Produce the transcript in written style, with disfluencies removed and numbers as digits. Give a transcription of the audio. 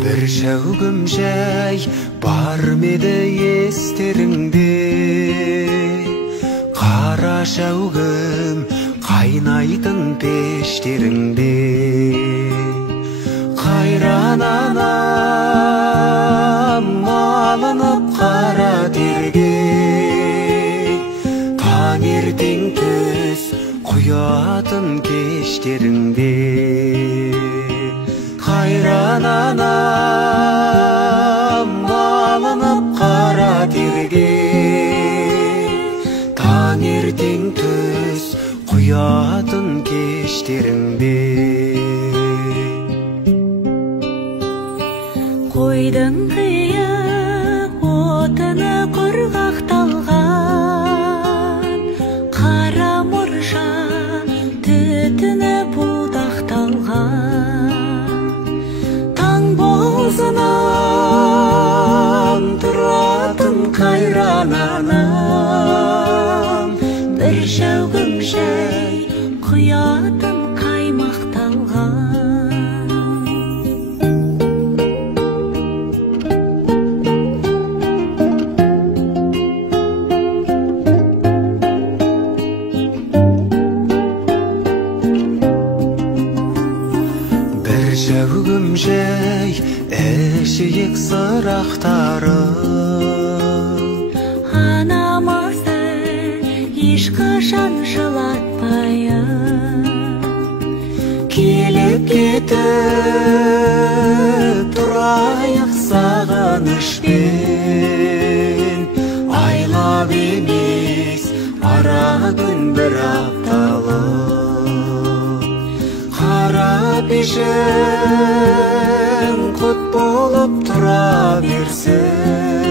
Bir şevgim şey бар mede естеріңде, қара шәугім қайнайтын пештеріңде. Қайран анам малынып қара терге, таңертең түс құятын кештеріңде. Қайран анам малынып қара терге, таңертең түс құятын кештеріңде. Қойдың қиық отыны құрғақталған, қара мұржа түтіні будақталған. Таң бозынан тұратын қайран анам, бір шәугім шәй құятын қаймақталған. Шәугім жай әшейік сырақтары, анамызды ешқашан жылатпайын. Келіп кетіп тұрайық сағынышпен, айлап емес ара күн бір апталық. Қара пешің құт болып тұра берсін,